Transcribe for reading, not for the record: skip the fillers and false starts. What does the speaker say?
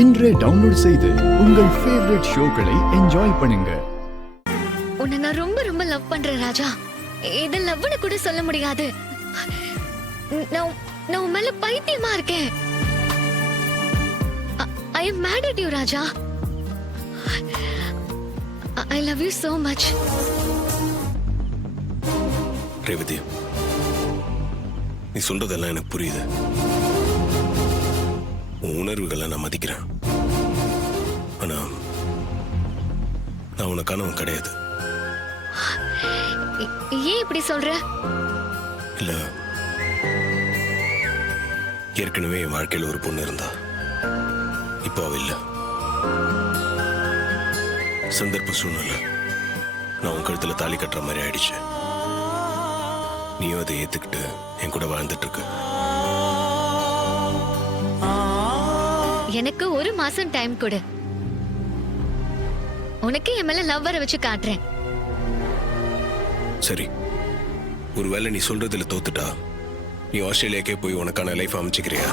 இன்றே டவுன்லோட் செய்து உங்கள் ஃபேவரட் ஷோக்களை என்ஜாய் பண்ணுங்க. உன்னை நான் ரொம்ப ரொம்ப லவ் பண்றேன் ராஜா. இது லவ்னு கூட சொல்ல முடியாது. நான் உன் மேல பைத்தியமா இருக்கேன். I am mad at you Raja. I love you so much. Revathi, நீ சொல்றதெல்லாம் எனக்கு புரியுது. உன் உணர்வுகளை நான் மதிக்கிறேன். ஆனா நான் உனக்கானவன் கிடையாது. ஏன் இப்படி சொல்ற? இல்ல, ஏற்கனவே என் வாழ்க்கையில் ஒரு பொண்ணு இருந்தா, இப்போ அவ இல்ல. சந்தர்ப்ப சூழ்நிலை நான் உன் கழுத்துல தாலி கட்டுற மாதிரி ஆயிடுச்சு. நீயும் அதை ஏத்துக்கிட்டு என் கூட வாழ்ந்துட்டு இருக்க. எனக்கு ஒரு மாசம் டைம் கொடு. உனக்கு என் மேல லவ் வர வச்சு காட்டுறேன். சரி, ஒருவேளை நீ சொல்றதுல தோத்துட்டா நீ ஆஸ்திரேலியாக்கே போய் உனக்கான லைஃப் அமைச்சுக்கிறியா?